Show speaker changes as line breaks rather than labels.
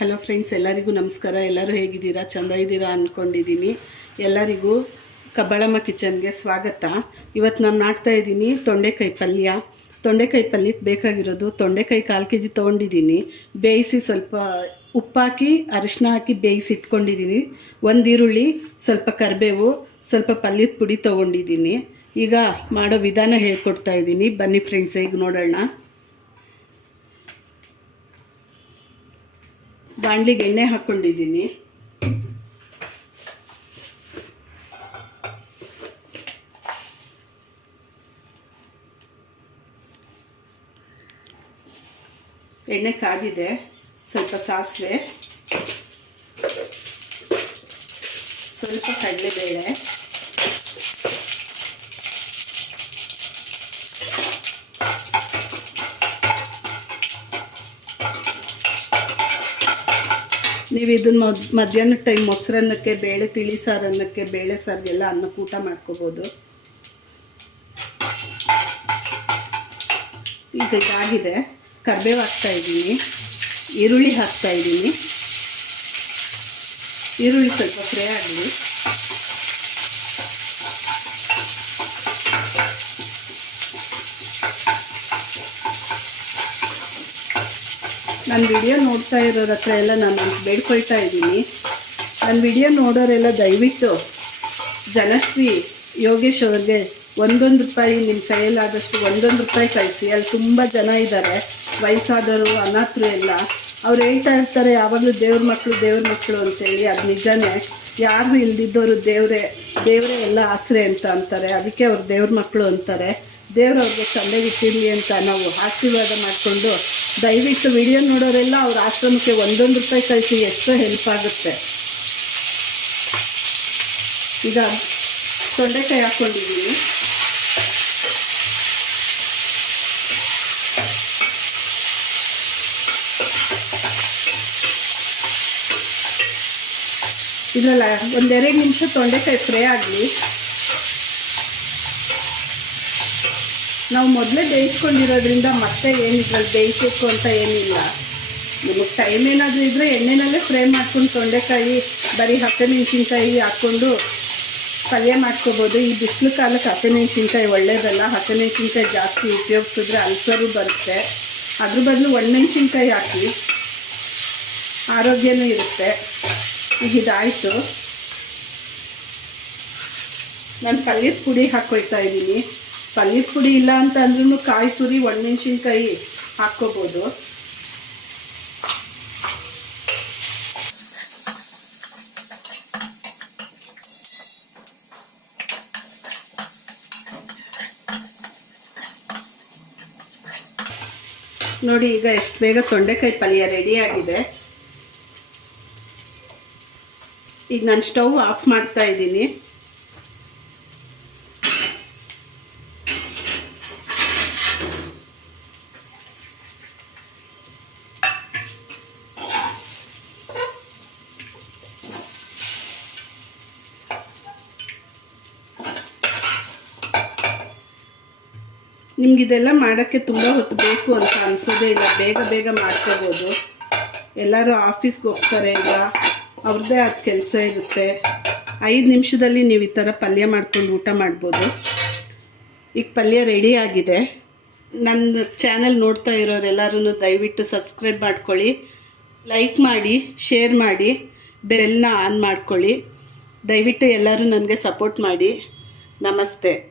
Hello friends ಎಲ್ಲರಿಗೂ ನಮಸ್ಕಾರ. ಎಲ್ಲರೂ ಹೇಗಿದ್ದೀರಾ? ಚೆಂದ ಇದ್ದೀರಾ ಅಂದ್ಕೊಂಡಿದ್ದೀನಿ ಎಲ್ಲರಿಗೂ ಕಬ್ಬಳಮ್ಮ ಕಿಚನ್ಗೆ ಸ್ವಾಗತ. ಇವತ್ತು ನಾನು ಮಾಡ್ತಾ ಇದ್ದೀನಿ ತೊಂಡೆಕಾಯಿ ಪಲ್ಯ. ತೊಂಡೆಕಾಯಿ ಪಲ್ಯಕ್ಕೆ ಬೇಕಾಗಿರೋದು ತೊಂಡೆಕಾಯಿ ಕಾಲು ಕೆ ಜಿ ತೊಗೊಂಡಿದ್ದೀನಿ ಬೇಯಿಸಿ ಸ್ವಲ್ಪ ಉಪ್ಪಾಕಿ ಅರಿಶಿನ ಹಾಕಿ ಬೇಯಿಸಿ ಇಟ್ಕೊಂಡಿದ್ದೀನಿ ಒಂದು ಈರುಳ್ಳಿ, ಸ್ವಲ್ಪ ಕರಿಬೇವು, ಸ್ವಲ್ಪ ಪಲ್ಯದ ಪುಡಿ ತೊಗೊಂಡಿದ್ದೀನಿ ಈಗ ಮಾಡೋ ವಿಧಾನ ಹೇಳ್ಕೊಡ್ತಾ ಇದ್ದೀನಿ. ಬನ್ನಿ ಫ್ರೆಂಡ್ಸ್ ಈಗ ನೋಡೋಣ. ಬಾಣಲಿಗೆ ಎಣ್ಣೆ ಹಾಕ್ಕೊಂಡಿದ್ದೀನಿ ಎಣ್ಣೆ ಕಾದಿದೆ ಸ್ವಲ್ಪ ಸಾಸಿವೆ. ಸ್ವಲ್ಪ ಕಡಲೆಬೇಳೆ. ನೀವು ಇದನ್ನ ಮಧ್ಯಾಹ್ನ ಟೈಮ್ ಮೊಸರನ್ನಕ್ಕೆ, ಬೇಳೆ ತಿಳಿ ಸಾರನ್ನಕ್ಕೆ, ಬೇಳೆ ಸಾರಿಗೆಲ್ಲ ಅನ್ನಕ್ಕೆ ಊಟ ಮಾಡ್ಕೋಬೋದು. ಈಗ ಇದಾಗಿದೆ. ಕರಿಬೇವು ಹಾಕ್ತಾ ಇದ್ದೀನಿ. ಈರುಳ್ಳಿ ಹಾಕ್ತಾ ಇದ್ದೀನಿ. ಈರುಳ್ಳಿ ಸ್ವಲ್ಪ ಫ್ರೈ ಆಗಲಿ. ನನ್ನ ವಿಡಿಯೋ ನೋಡ್ತಾ ಇರೋರ ಹತ್ರ ಎಲ್ಲ ನಾನು ಬೇಡ್ಕೊಳ್ತಾ ಇದ್ದೀನಿ. ನನ್ನ ವಿಡಿಯೋ ನೋಡೋರೆಲ್ಲ ದಯವಿಟ್ಟು ಜನಶ್ರೀ ಯೋಗೇಶ್ ಅವ್ರಿಗೆ ಒಂದೊಂದು ರೂಪಾಯಿ ನಿಮ್ಮ ಕೈಯಲ್ಲಾದಷ್ಟು ಒಂದೊಂದು ರೂಪಾಯಿ ಕಳಿಸಿ. ಅಲ್ಲಿ ತುಂಬ ಜನ ಇದ್ದಾರೆ ವಯಸ್ಸಾದವರು, ಅನಾಥರು ಎಲ್ಲ. ಅವ್ರು ಹೇಳ್ತಾ ಇರ್ತಾರೆ, ಯಾವಾಗಲೂ ದೇವ್ರ ಮಕ್ಕಳು ದೇವ್ರ ಮಕ್ಕಳು ಅಂತೇಳಿ. ಅದು ನಿಜನೇ ಯಾರು ಇಲ್ದಿದ್ದವರು ದೇವರೇ ದೇವರೇ ಎಲ್ಲ ಆಸರೆ ಅಂತ ಅಂತಾರೆ. ಅದಕ್ಕೆ ಅವ್ರು ದೇವ್ರ ಮಕ್ಕಳು ಅಂತಾರೆ. ದೇವ್ರು ಅವ್ರಿಗೆ ಚಂದಾಗಿಟ್ಟಿರಲಿ ಅಂತ ನಾವು ಆಶೀರ್ವಾದ ಮಾಡಿಕೊಂಡು ದಯವಿಟ್ಟು ವಿಡಿಯೋ ನೋಡೋರೆಲ್ಲ ಅವ್ರ ಆಶ್ರಮಕ್ಕೆ ಒಂದೊಂದು ರೂಪಾಯಿ ಕಳಿಸಿ ಎಷ್ಟೋ ಹೆಲ್ಪ್ ಆಗುತ್ತೆ. ಈಗ ತೊಂಡೆಕಾಯಿ ಹಾಕ್ಕೊಂಡಿದ್ದೀನಿ ಇದರಲ್ಲ ಒಂದೆರಡು ನಿಮಿಷ ತೊಂಡೆಕಾಯಿ ಫ್ರೈ ಆಗಲಿ. ನಾವು ಮೊದಲೇ ಬೇಯಿಸ್ಕೊಂಡಿರೋದ್ರಿಂದ ಮತ್ತೆ ಏನು ಇದ್ರಲ್ಲಿ ಬೇಯಿಸಬೇಕು ಅಂತ ಏನಿಲ್ಲ. ನಿಮಗೆ ಟೈಮ್ ಏನಾದರೂ ಇದ್ದರೆ ಎಣ್ಣೆನಲ್ಲೇ ಫ್ರೈ ಮಾಡ್ಕೊಂಡು ತೊಂಡೆಕಾಯಿ, ಬರೀ ಹಸಿಮೆಣ್ಸಿನ್ಕಾಯಿ ಹಾಕ್ಕೊಂಡು ಪಲ್ಯ ಮಾಡ್ಕೋಬೋದು. ಈ ಬಿಸಿಲು ಕಾಲಕ್ಕೆ ಹಸಿಮೆಣ್ಸಿನ್ಕಾಯಿ ಒಳ್ಳೇದಲ್ಲ. ಹಸಿಮೆಣ್ಸಿನ್ಕಾಯಿ ಜಾಸ್ತಿ ಉಪಯೋಗಿಸಿದ್ರೆ ಅಲ್ಸರು ಬರುತ್ತೆ. ಅದ್ರ ಬದಲು ಒಣಮೆಣ್ಸಿನ್ಕಾಯಿ ಹಾಕಿ. ಆರೋಗ್ಯನೂ ಇರುತ್ತೆ. ಇದಾಯಿತು. ನಾನು ಪಲ್ಯದ ಪುಡಿ ಹಾಕ್ಕೊಳ್ತಾ ಇದ್ದೀನಿ. ಪಲ್ಯದ ಪುಡಿ ಇಲ್ಲ ಅಂತ ಅಂದ್ರೂ ಕಾಯಿ ತುರಿ ಒಣಮೆಣ್ಸಿನ್ಕಾಯಿ ಹಾಕ್ಕೋಬೋದು. ನೋಡಿ, ಈಗ ಎಷ್ಟು ಬೇಗ ತೊಂಡೆಕಾಯಿ ಪಲ್ಯ ರೆಡಿ ಆಗಿದೆ. ಈಗ ನಾನು ಸ್ಟವ್ ಆಫ್ ಮಾಡ್ತಾ ಇದ್ದೀನಿ. ನಿಮ್ಗಿದೆಲ್ಲ ಮಾಡೋಕ್ಕೆ ತುಂಬ ಹೊತ್ತು ಬೇಕು ಅಂತ ಅನಿಸೋದೇ ಇಲ್ಲ. ಬೇಗ ಬೇಗ ಮಾಡ್ಕೋಬೋದು. ಎಲ್ಲರೂ ಆಫೀಸ್ಗೆ ಹೋಗ್ತಾರೆ ಈಗ. ಅವ್ರದ್ದೇ ಆದ ಕೆಲಸ ಇರುತ್ತೆ. ಐದು ನಿಮಿಷದಲ್ಲಿ ನೀವು ಈ ಥರ ಪಲ್ಯ ಮಾಡ್ಕೊಂಡು ಊಟ ಮಾಡ್ಬೋದು. ಈಗ ಪಲ್ಯ ರೆಡಿ ಆಗಿದೆ. ನನ್ನ ಚಾನಲ್ ನೋಡ್ತಾ ಇರೋರೆಲ್ಲರೂ ದಯವಿಟ್ಟು ಸಬ್ಸ್ಕ್ರೈಬ್ ಮಾಡ್ಕೊಳ್ಳಿ. ಲೈಕ್ ಮಾಡಿ ಶೇರ್ ಮಾಡಿ ಬೆಲ್ನ ಆನ್ ಮಾಡ್ಕೊಳ್ಳಿ. ದಯವಿಟ್ಟು ಎಲ್ಲರೂ ನನಗೆ ಸಪೋರ್ಟ್ ಮಾಡಿ. ನಮಸ್ತೆ.